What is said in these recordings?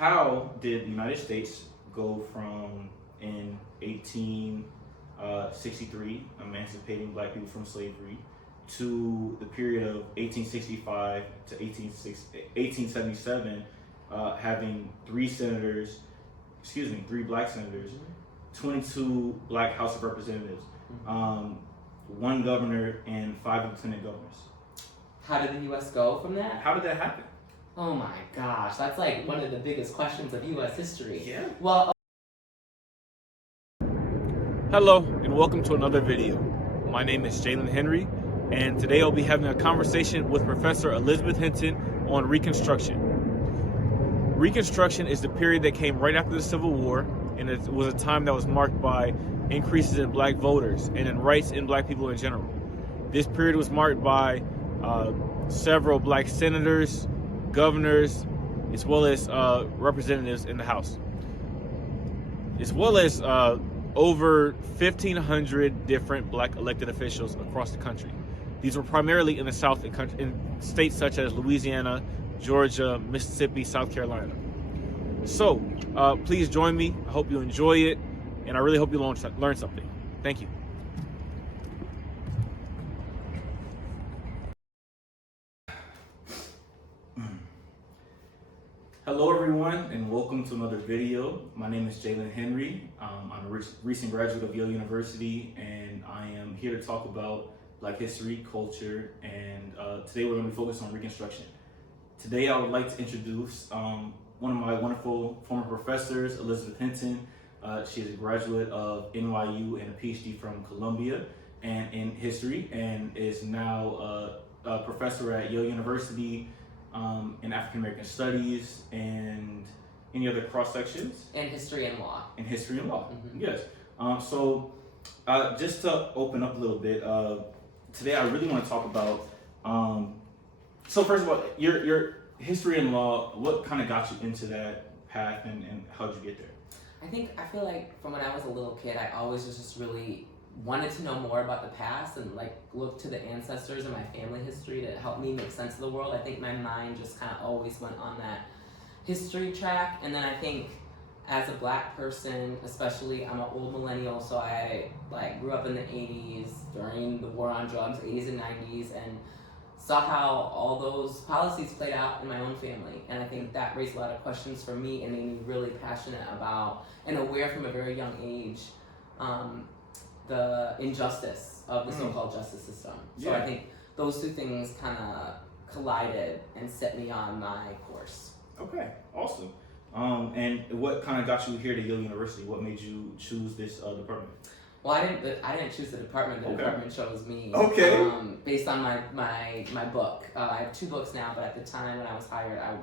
How did the United States go from in 1863 emancipating black people from slavery to the period of 1865 to 1877 having three black senators, 22 black House of Representatives, one governor, and 5 lieutenant governors? How did the U.S. go from that? How did that happen? Oh my gosh, that's like one of the biggest questions of U.S. history. Yeah. Well, hello, and welcome to another video. My name is Jalen Henry, and today I'll be having a conversation with Professor Elizabeth Hinton on Reconstruction. Reconstruction is the period that came right after the Civil War, and it was a time that was marked by increases in black voters and in rights in black people in general. This period was marked by several black senators, governors, as well as representatives in the House, as well as over 1,500 different black elected officials across the country. These were primarily in the South, in states such as Louisiana, Georgia, Mississippi, South Carolina. So please join me. I hope you enjoy it, and I really hope you learn something. Thank you. Hello everyone, and welcome to another video. My name is Jalen Henry. I'm a recent graduate of Yale University, and I am here to talk about Black history, culture, and today we're going to be focused on Reconstruction. Today I would like to introduce one of my wonderful former professors, Elizabeth Hinton. She is a graduate of NYU and a PhD from Columbia and in history, and is now a professor at Yale University in African American Studies and any other cross sections. and history and law. In history and law, Mhm. yes. So just to open up a little bit, today I really want to talk about. So first of all, your history and law. What kind of got you into that path, and how did you get there? I feel like from when I was a little kid, I always was just really wanted to know more about the past and like look to the ancestors and my family history to help me make sense of the world. I think my mind just kind of always went on that history track. And then I think as a black person, especially, I'm an old millennial, so I like grew up in the 80s during the war on drugs, 80s and 90s, and saw how all those policies played out in my own family. And I think that raised a lot of questions for me and made me really passionate about and aware from a very young age the injustice of the so-called justice system. So I think those two things kind of collided and set me on my course. Okay, awesome. And what kind of got you here to Yale University? What made you choose this department? Well, I didn't choose the department. The department chose me. Okay. Based on my book. I have 2 books now, but at the time when I was hired, I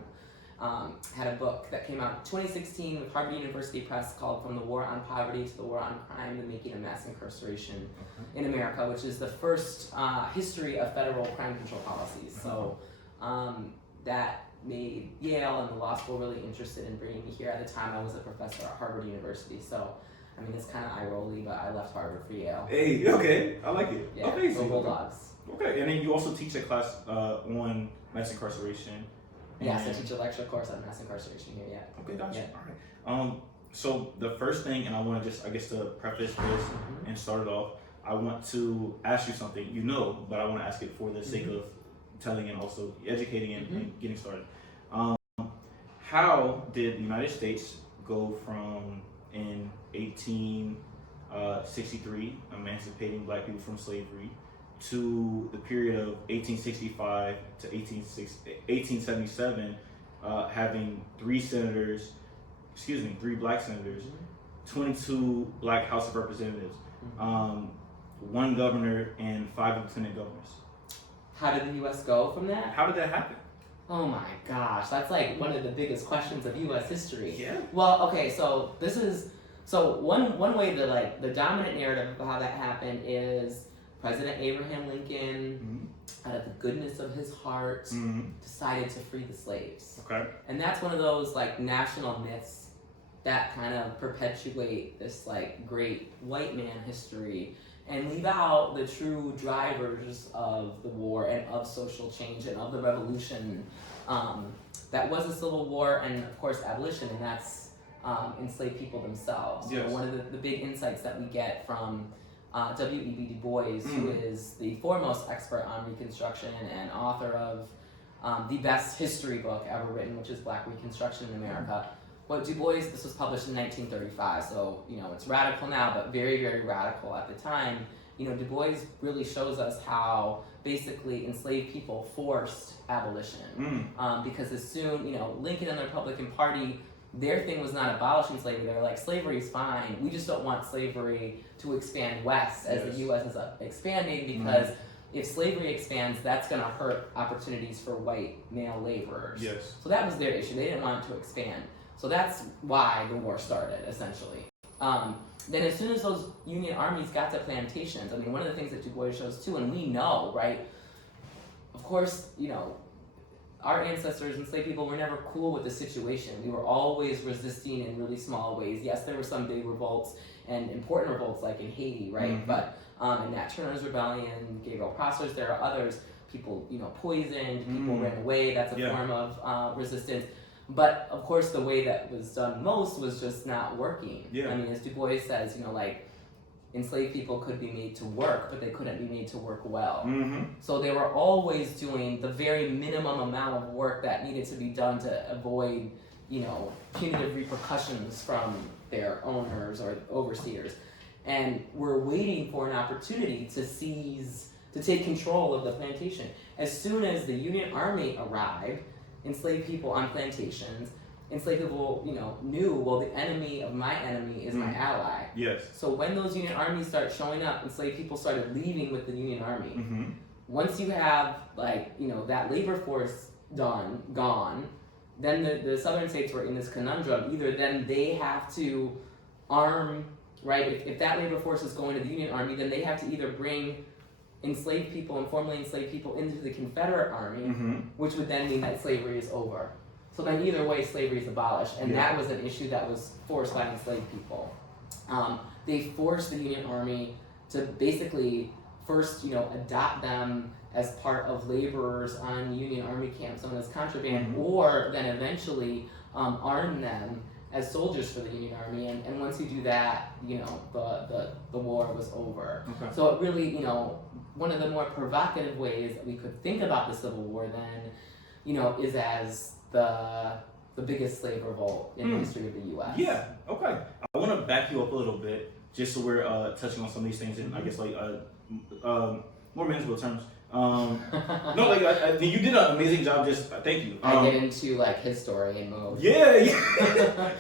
had a book that came out in 2016 with Harvard University Press called "From the War on Poverty to the War on Crime: The Making of Mass Incarceration in America," which is the first history of federal crime control policies. So that made Yale and the law school really interested in bringing me here. At the time, I was a professor at Harvard University. So, I mean, it's kind of eye-rolly, but I left Harvard for Yale. Hey, okay, I like it. Yeah, Amazing. go Bulldogs. Okay, and then you also teach a class on mass incarceration. Yes, I teach a lecture course on mass incarceration here, yeah. Okay, gotcha. Yeah. All right. So the first thing, and I want to just, I guess, to preface this and start it off, I want to ask you something, but I want to ask it for the sake of telling and also educating and getting started. How did the United States go from in 1863 emancipating black people from slavery to the period of 1865 to 1877 having three black senators, 22 black House of Representatives, one governor, and 5 lieutenant governors? How did the U.S. go from that? How did that happen? Oh my gosh, that's like one of the biggest questions of U.S. history. Yeah. Well, okay, so one way to like the dominant narrative of how that happened is President Abraham Lincoln, out of the goodness of his heart, decided to free the slaves. Okay. And that's one of those like national myths that kind of perpetuate this like great white man history and leave out the true drivers of the war and of social change and of the revolution that was a civil war and of course abolition, and that's enslaved people themselves. Yes. So one of the big insights that we get from W.E.B. Du Bois, who is the foremost expert on Reconstruction and author of the best history book ever written, which is Black Reconstruction in America. What Du Bois, this was published in 1935, so it's radical now, but very, very radical at the time. Du Bois really shows us how basically enslaved people forced abolition, because as soon, Lincoln and the Republican Party, their thing was not abolishing slavery. They were like, slavery is fine. We just don't want slavery to expand west as the U.S. is expanding, because if slavery expands, that's going to hurt opportunities for white male laborers. Yes. So that was their issue. They didn't want it to expand. So that's why the war started, essentially. Then as soon as those Union armies got to plantations, I mean, one of the things that Du Bois shows too, and we know, right, of course, our ancestors, enslaved people, were never cool with the situation. We were always resisting in really small ways. Yes, there were some big revolts and important revolts, like in Haiti, right? But in Nat Turner's Rebellion, Gabriel Prosper's, there are others. People, poisoned, people ran away. That's a form of resistance. But of course, the way that was done most was just not working. I mean, as Du Bois says, enslaved people could be made to work, but they couldn't be made to work well. So they were always doing the very minimum amount of work that needed to be done to avoid, punitive repercussions from their owners or overseers. And we're waiting for an opportunity to take control of the plantation. As soon as the Union Army arrived, enslaved people on plantations, enslaved people, knew, well, the enemy of my enemy is my ally. Yes. So when those Union armies start showing up, enslaved people started leaving with the Union Army. Once you have, that labor force gone, then the southern states were in this conundrum. Either then they have to arm, right? If that labor force is going to the Union Army, then they have to either bring enslaved people and formerly enslaved people into the Confederate Army, which would then mean that slavery is over. So then either way, slavery is abolished, and that was an issue that was forced by enslaved people. They forced the Union Army to basically first, adopt them as part of laborers on Union Army camps known as contraband, or then eventually arm them as soldiers for the Union Army. And once you do that, the war was over. So it really, one of the more provocative ways that we could think about the Civil War then, is as the biggest slave revolt in the history of the U.S. Yeah, okay. I want to back you up a little bit, just so we're touching on some of these things in, I guess, more manageable terms. No, you did an amazing job. Just thank you. I get into historian mode. Yeah.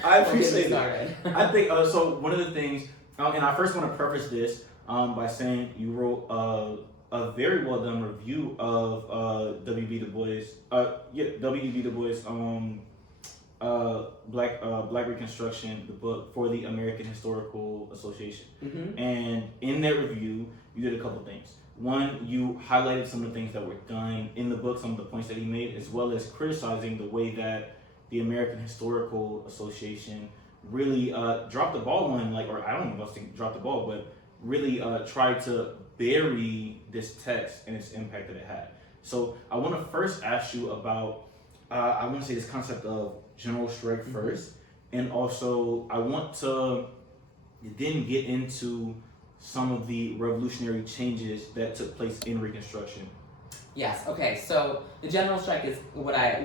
I appreciate it. I think so. One of the things, and I first want to preface this by saying you wrote a very well done review of W.B. Du Bois. W.E.B. Du Bois. Black Reconstruction, the book for the American Historical Association. And in that review, you did a couple things. One, you highlighted some of the things that were done in the book, some of the points that he made, as well as criticizing the way that the American Historical Association really dropped the ball on, or I don't even think dropped the ball, but really tried to bury this text and its impact that it had. So I want to first ask you about, I want to say this concept of general strike first, and also I want to then get into some of the revolutionary changes that took place in Reconstruction. Yes. Okay. So the general strike is what I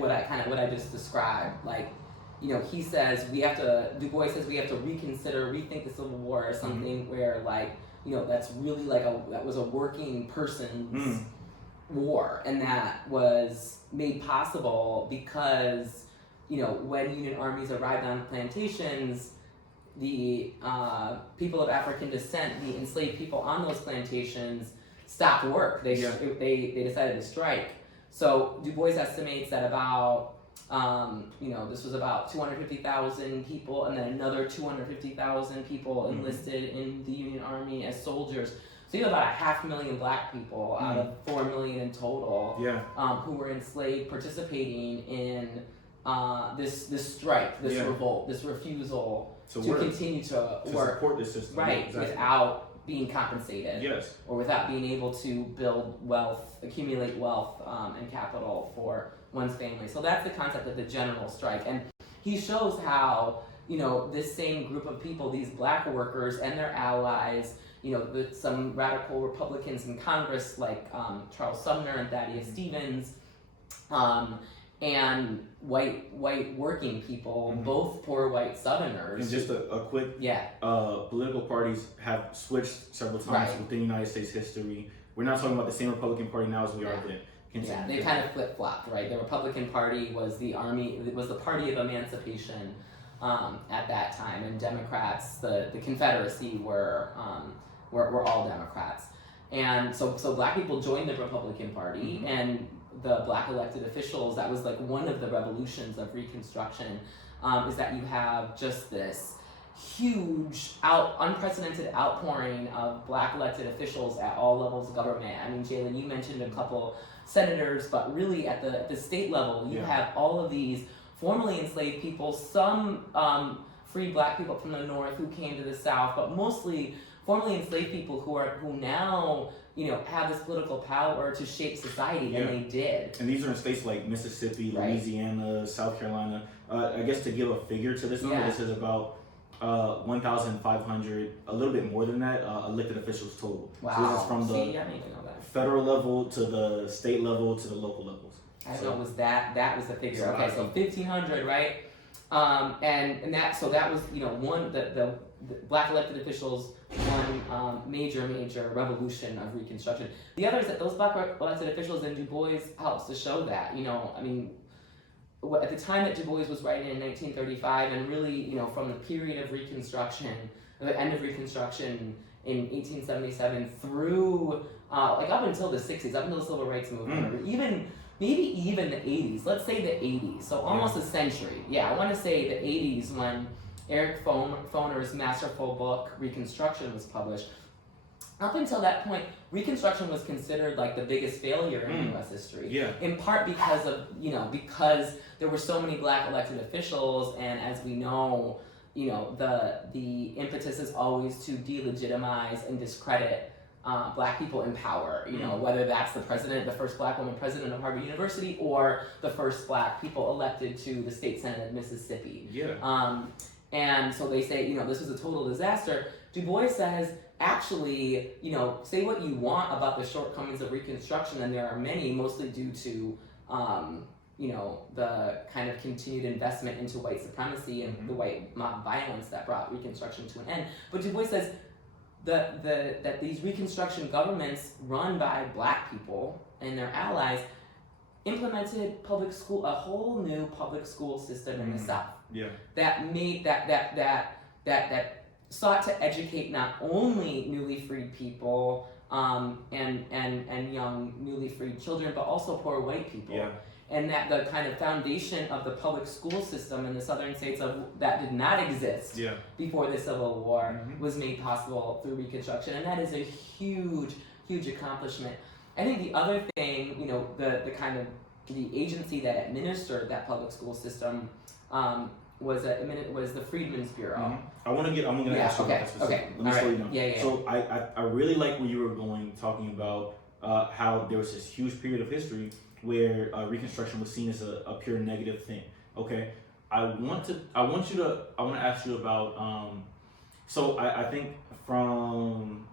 just described. He says Du Bois says we have to rethink the Civil War as something where that's really that was a working person's war, and that was made possible because when Union armies arrived on plantations, the people of African descent, the enslaved people on those plantations, stopped work. They decided to strike. So Du Bois estimates that about this was about 250,000 people, and then another 250,000 people enlisted in the Union Army as soldiers. So you have about 500,000 black people out of 4 million in total who were enslaved, participating in this strike, this revolt, this refusal to continue to work, support the system, without being compensated, yes, or without being able to build wealth, accumulate wealth and capital for one's family. So that's the concept of the general strike. And he shows how, this same group of people, these black workers and their allies, some radical Republicans in Congress like Charles Sumner and Thaddeus Stevens, and white working people, both poor white Southerners. And just a quick, political parties have switched several times within United States history. We're not talking about the same Republican Party now as we are then. Yeah, they kind of flip-flopped, right? The Republican Party was the party of emancipation at that time, and Democrats, the Confederacy, were all Democrats. And so black people joined the Republican Party, and the black elected officials, that was like one of the revolutions of Reconstruction, is that you have just this huge, unprecedented outpouring of black elected officials at all levels of government. I mean, Jalen, you mentioned a couple senators, but really at the state level, you have all of these formerly enslaved people, some free black people from the north who came to the south, but mostly formerly enslaved people who now have this political power to shape society, and they did. And these are in states like Mississippi, Louisiana, South Carolina. I guess to give a figure to this number, this is about 1,500, a little bit more than that, elected officials total. Wow. So this is from the I didn't even know that. federal level to the state level to the local levels. I didn't know it was that was the figure. Okay, so 1,500, right? And that was one the black elected officials, one major revolution of Reconstruction. The other is that those black elected officials, and DuBois helps to show that. At the time that DuBois was writing in 1935, and really from the period of Reconstruction, the end of Reconstruction in 1877 through up until the 60s, up until the Civil Rights Movement, or maybe even the 80s. Let's say the 80s, so almost a century. Yeah, I want to say the 80s when Eric Foner's masterful book Reconstruction was published. Up until that point, Reconstruction was considered like the biggest failure in U.S. history. Yeah. In part because of because there were so many black elected officials, and as we know, the impetus is always to delegitimize and discredit black people in power. Whether that's the president, the first black woman president of Harvard University, or the first black people elected to the state senate of Mississippi. Yeah. And so they say, this was a total disaster. Du Bois says, actually, say what you want about the shortcomings of Reconstruction, and there are many, mostly due to, the kind of continued investment into white supremacy and the white mob violence that brought Reconstruction to an end. But Du Bois says that these Reconstruction governments run by black people and their allies implemented a whole new public school system in the South. Yeah. That made that sought to educate not only newly freed people and young newly freed children, but also poor white people. Yeah. And that the kind of foundation of the public school system in the southern states that did not exist before the Civil War was made possible through Reconstruction, and that is a huge accomplishment. I think the other thing, the agency that administered that public school system was the Freedmen's Bureau. I'm gonna ask you about that specifically. Okay. Let me slow you down. Yeah. So I really like where you were talking about how there was this huge period of history where Reconstruction was seen as a pure negative thing. Okay, I want to ask you about. So I think from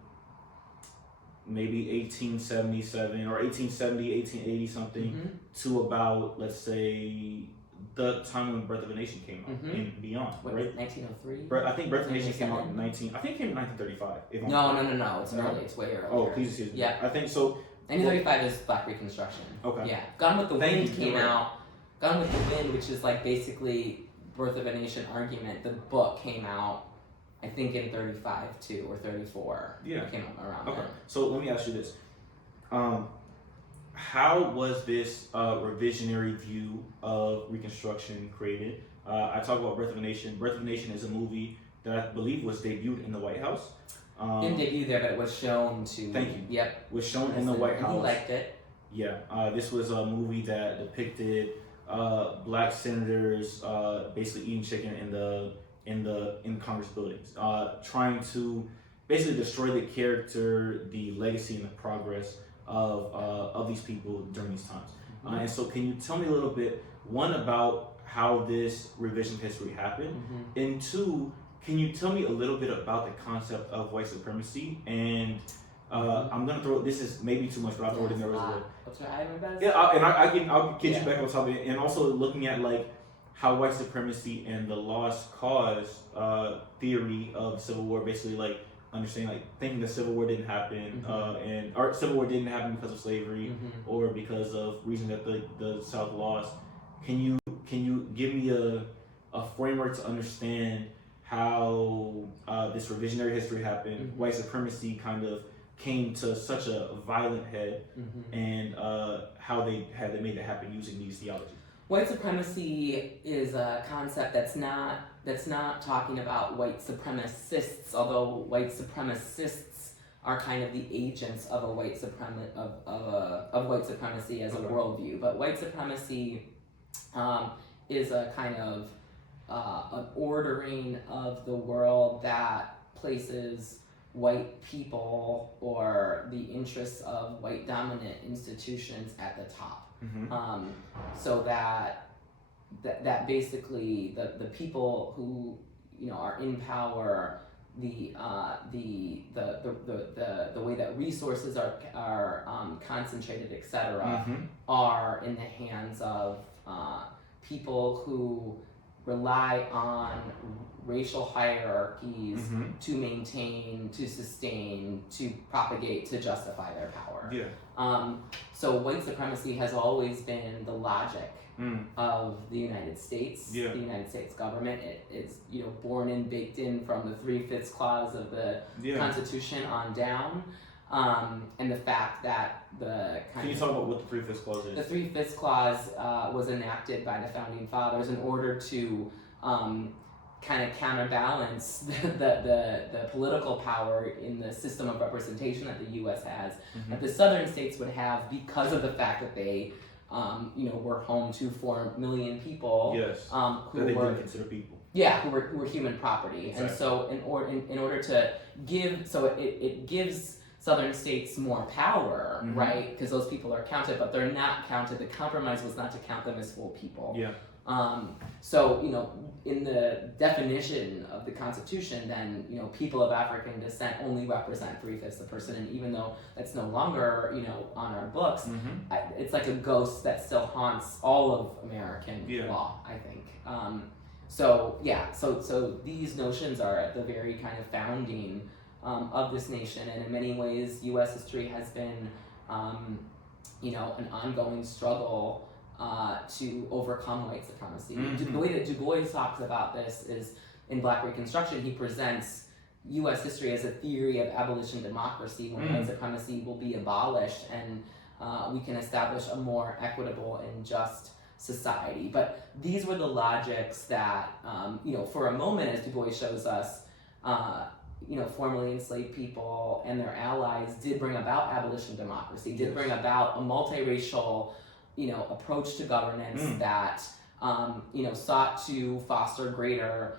maybe 1877 or 1870, 1880 something to about, let's say, the time when Birth of a Nation came out and beyond, right? 1903? I think Birth of a Nation came out in 1935. No, it's early. It's way earlier. Oh, please excuse me. Yeah. I think so. 1935 is Black Reconstruction. Okay. Yeah. Gone with the Wind came out. Gone with the Wind, which is like basically Birth of a Nation argument. The book came out, I think, in 35 too, or 34. Yeah. It came out around then. So let me ask you this. How was this revisionary view of Reconstruction created? I talk about Birth of a Nation. Birth of a Nation is a movie that I believe was debuted in the White House. Didn't debut there, but it was shown to... Thank you. Yep. Was shown in the White House. He liked it. Yeah. This was a movie that depicted black senators basically eating chicken in Congress buildings, trying to basically destroy the character, the legacy, and the progress of these people during these times. And so can you tell me a little bit, one, about how this revision of history happened, and two, can you tell me a little bit about the concept of white supremacy? And I'm gonna throw, this is maybe too much, but I'll throw it in there as well. What's your item best? Yeah, I'll get you back on top of it, and also looking at like how white supremacy and the lost cause theory of Civil War, basically like understanding, like thinking the Civil War didn't happen, or Civil War didn't happen because of slavery or because of reason that the South lost. Can you give me a framework to understand how this revisionary history happened, white supremacy kind of came to such a violent head, and how they made that happen using these theologies? White supremacy is a concept that's not talking about white supremacists, although white supremacists are kind of the agents of a white white supremacy as a worldview. But white supremacy is a kind of an ordering of the world that places white people or the interests of white dominant institutions at the top. So that basically the people who are in power, the way that resources are concentrated, etc., are in the hands of people who rely on racial hierarchies to maintain, to sustain, to propagate, to justify their power. So white supremacy has always been the logic of the United States. The United States government, it's born and baked in from the 3/5 clause of the Constitution on down. And the fact that Can you talk about what the 3/5 clause is? The 3/5 clause was enacted by the founding fathers in order to kind of counterbalance the political power in the system of representation that the U.S. has, that the southern states would have because of the fact that they were home to 4 million people who they were didn't consider people. who were human property. Exactly. And so in order to give, so it gives southern states more power, right? Because those people are counted, but they're not counted. The compromise was not to count them as full people. So in the definition of the Constitution, then people of African descent only represent 3/5 the person, and even though that's no longer on our books, it's like a ghost that still haunts all of American law, I think. So these notions are at the very kind of founding of this nation, and in many ways, U.S. history has been, an ongoing struggle to overcome white supremacy. The way that DuBois talks about this is in Black Reconstruction. He presents U.S. history as a theory of abolition democracy, when white supremacy will be abolished and we can establish a more equitable and just society. But these were the logics that, for a moment, as DuBois shows us, formerly enslaved people and their allies did bring about abolition democracy, did bring about a multiracial, approach to governance that, sought to foster greater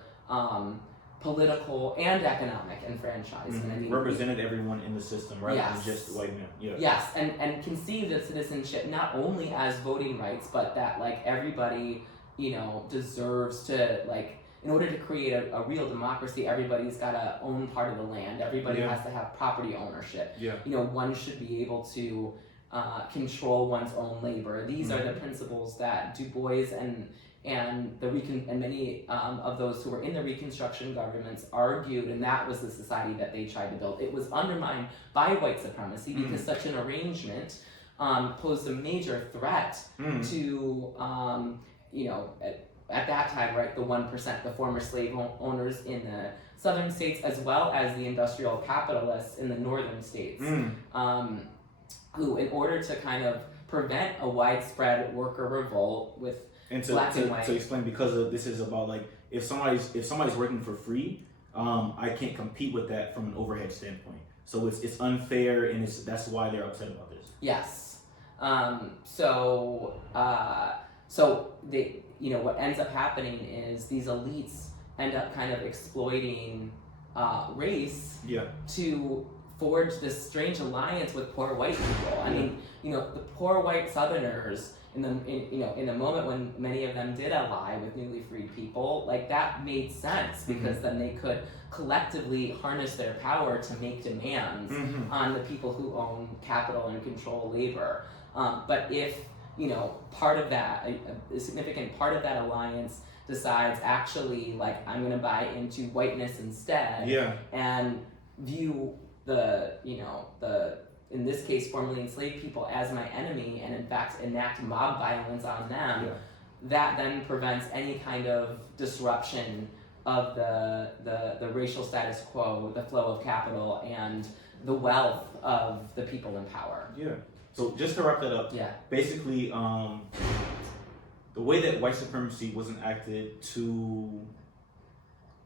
political and economic enfranchisement. I mean, represented everyone in the system rather than just white men. Yes, and conceived of citizenship not only as voting rights, but that everybody, deserves to in order to create a real democracy, everybody's got to own part of the land. Everybody has to have property ownership. One should be able to control one's own labor. These are the principles that DuBois and many of those who were in the Reconstruction governments argued, and that was the society that they tried to build. It was undermined by white supremacy because such an arrangement posed a major threat to, at that time, right, the 1%, the former slave owners in the southern states, as well as the industrial capitalists in the northern states, who, in order to kind of prevent a widespread worker revolt with black and white. To explain, because this is about if somebody's working for free, I can't compete with that from an overhead standpoint. So it's unfair, and that's why they're upset about this. Yes. So they, what ends up happening is these elites end up kind of exploiting race to forge this strange alliance with poor white people. I mean, the poor white Southerners, in the moment when many of them did ally with newly freed people, like that made sense because then they could collectively harness their power to make demands on the people who own capital and control labor. But if part of that, a significant part of that alliance decides actually like I'm going to buy into whiteness instead, and view the in this case formerly enslaved people as my enemy, and in fact enact mob violence on them, that then prevents any kind of disruption of the racial status quo, the flow of capital, and the wealth of the people in power. So just to wrap that up, basically the way that white supremacy was enacted to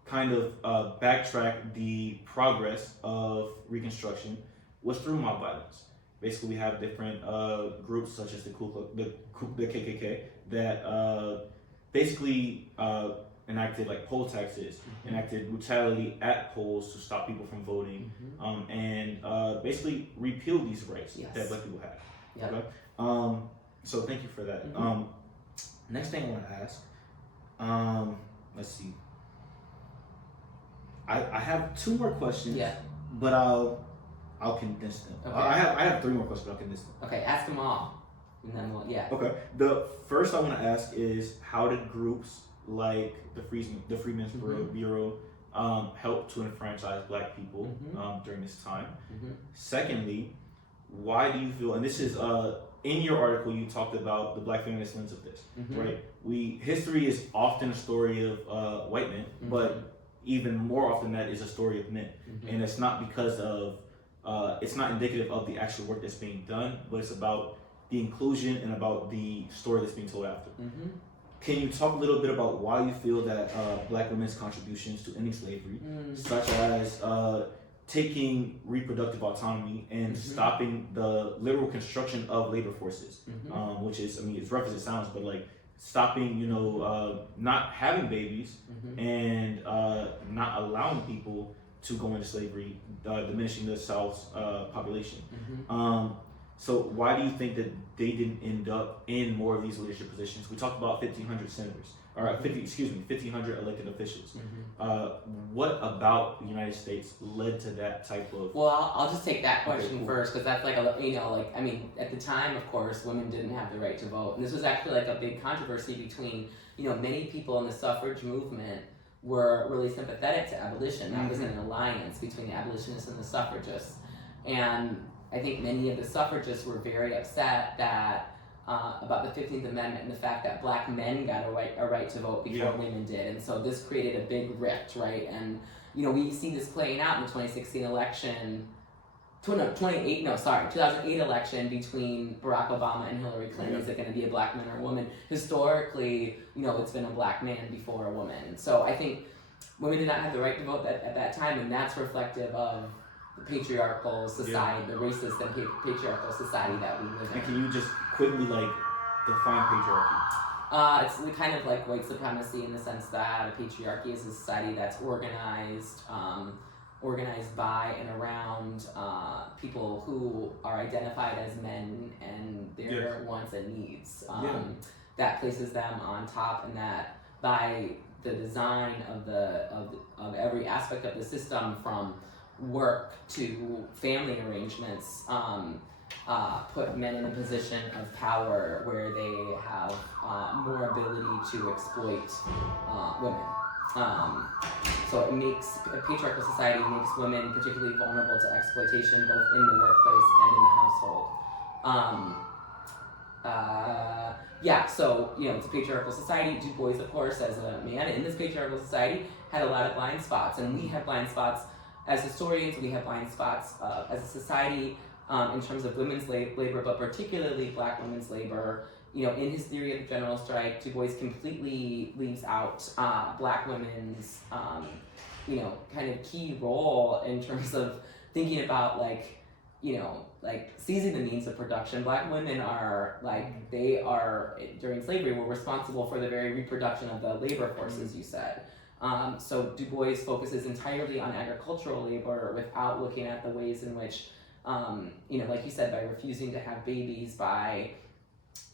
kind of backtrack the progress of Reconstruction was through mob violence. Basically, we have different groups such as the KKK that basically enacted like poll taxes, enacted brutality at polls to stop people from voting, and basically repealed these rights that Black people had. Okay? So thank you for that. Next thing I want to ask, let's see. I have 2 more questions, but I'll condense them. Okay. I have 3 more questions, but I'll condense them. Okay, ask them all, and then we'll Okay. The first I want to ask is, how did groups like the Freedmen's Bureau help to enfranchise Black people during this time? Secondly, why do you feel, and this is in your article you talked about the Black feminist lens of this, right? History is often a story of white men, but even more often that is a story of men, and it's not because of it's not indicative of the actual work that's being done, but it's about the inclusion and about the story that's being told after. Can you talk a little bit about why you feel that Black women's contributions to ending slavery, such as taking reproductive autonomy and stopping the literal construction of labor forces, which is, I mean, as rough as it sounds, but like stopping, not having babies and not allowing people to go into slavery, diminishing the South's population. So why do you think that they didn't end up in more of these leadership positions? We talked about 1,500 senators, or 1,500 elected officials. What about the United States led to that type of? Well, I'll just take that question first, because that's like I mean, at the time, of course, women didn't have the right to vote, and this was actually like a big controversy between, many people in the suffrage movement were really sympathetic to abolition. That was an alliance between the abolitionists and the suffragists, and I think many of the suffragists were very upset that about the 15th Amendment and the fact that Black men got a right to vote before women did, and so this created a big rift, right? And we see this playing out in the 2016 election. 2008 election between Barack Obama and Hillary Clinton. Is it going to be a Black man or a woman? Historically, it's been a Black man before a woman. So I think women did not have the right to vote at that time, and that's reflective of the patriarchal society, the racist and patriarchal society that we live in. And can you just quickly define patriarchy? It's kind of like white supremacy in the sense that a patriarchy is a society that's organized by and around people who are identified as men and their wants and needs. That places them on top, and that by the design of every aspect of the system, from work to family arrangements, put men in a position of power where they have more ability to exploit women. So it makes, a patriarchal society makes women particularly vulnerable to exploitation both in the workplace and in the household. So it's a patriarchal society. DuBois, of course, as a man in this patriarchal society, had a lot of blind spots, and we have blind spots as historians. We have blind spots as a society in terms of women's labor, but particularly Black women's labor. In his theory of the general strike, DuBois completely leaves out Black women's, kind of key role in terms of thinking about seizing the means of production. Black women are during slavery were responsible for the very reproduction of the labor force, as you said. So DuBois focuses entirely on agricultural labor without looking at the ways in which, like you said, by refusing to have babies, by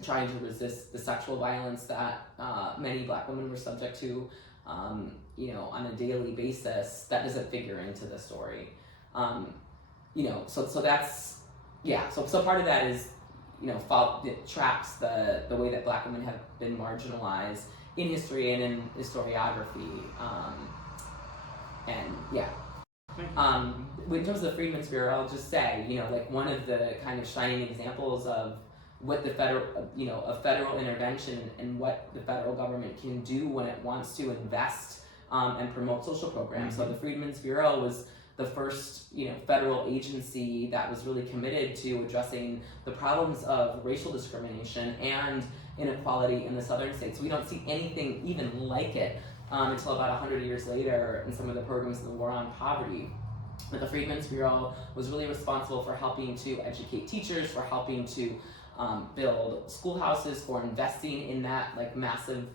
trying to resist the sexual violence that many Black women were subject to, you know, on a daily basis. That doesn't figure into the story. You know, so that's, yeah, so part of that is, you know, it tracks the way that Black women have been marginalized in history and in historiography. And yeah. In terms of the Freedmen's Bureau, I'll just say, you know, like one of the kind of shining examples of what the federal, you know, a federal intervention and what the federal government can do when it wants to invest and promote social programs. So the Freedmen's Bureau was the first, you know, federal agency that was really committed to addressing the problems of racial discrimination and inequality in the southern states. We don't see anything even like it until about 100 years later in some of the programs in the War on Poverty. But the Freedmen's Bureau was really responsible for helping to educate teachers, for helping to build schoolhouses, for investing in that like massive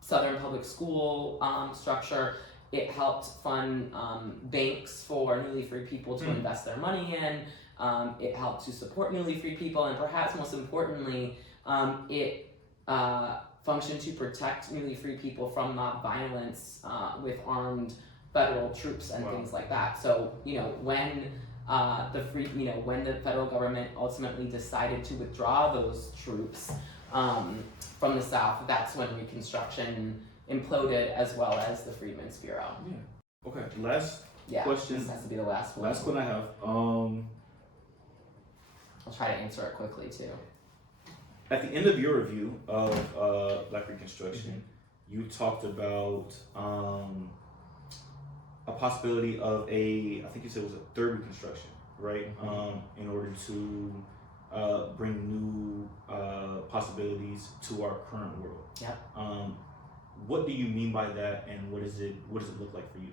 Southern public school structure. It helped fund banks for newly freed people to invest their money in. It helped to support newly freed people, and perhaps most importantly, it functioned to protect newly freed people from mob violence with armed federal troops and things like that. So, you know, when when the federal government ultimately decided to withdraw those troops from the South, that's when Reconstruction imploded, as well as the Freedmen's Bureau. Yeah. Okay. Last question. This has to be the last one. Last one I have. I'll try to answer it quickly too. At the end of your review of Black Reconstruction, you talked about a possibility of I think you said it was a third Reconstruction, right? In order to bring new possibilities to our current world. Yep. What do you mean by that, and what does it look like for you?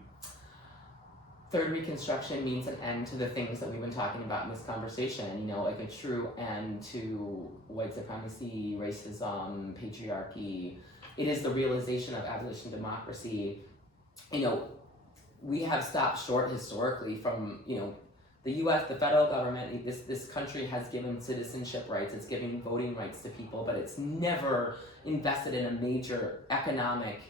Third Reconstruction means an end to the things that we've been talking about in this conversation, you know, like a true end to white supremacy, racism, patriarchy. It is the realization of abolition democracy. You know, we have stopped short historically from, you know, the U.S., the federal government, this country has given citizenship rights, it's giving voting rights to people, but it's never invested in a major economic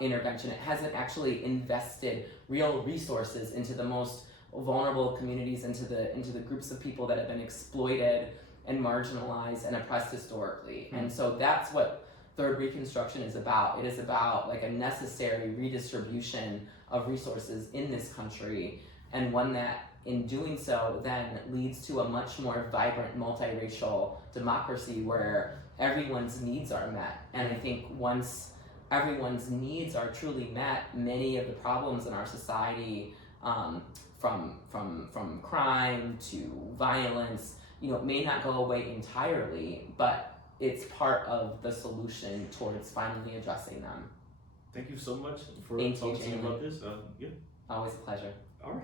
intervention. It hasn't actually invested real resources into the most vulnerable communities, into the groups of people that have been exploited and marginalized and oppressed historically. And so that's what Third Reconstruction is about. It is about like a necessary redistribution of resources in this country, and one that in doing so then leads to a much more vibrant multiracial democracy where everyone's needs are met. And I think once everyone's needs are truly met, many of the problems in our society, from crime to violence, you know, may not go away entirely, but it's part of the solution towards finally addressing them. Thank you so much for Thank you, talking to me about this. Always a pleasure. All right.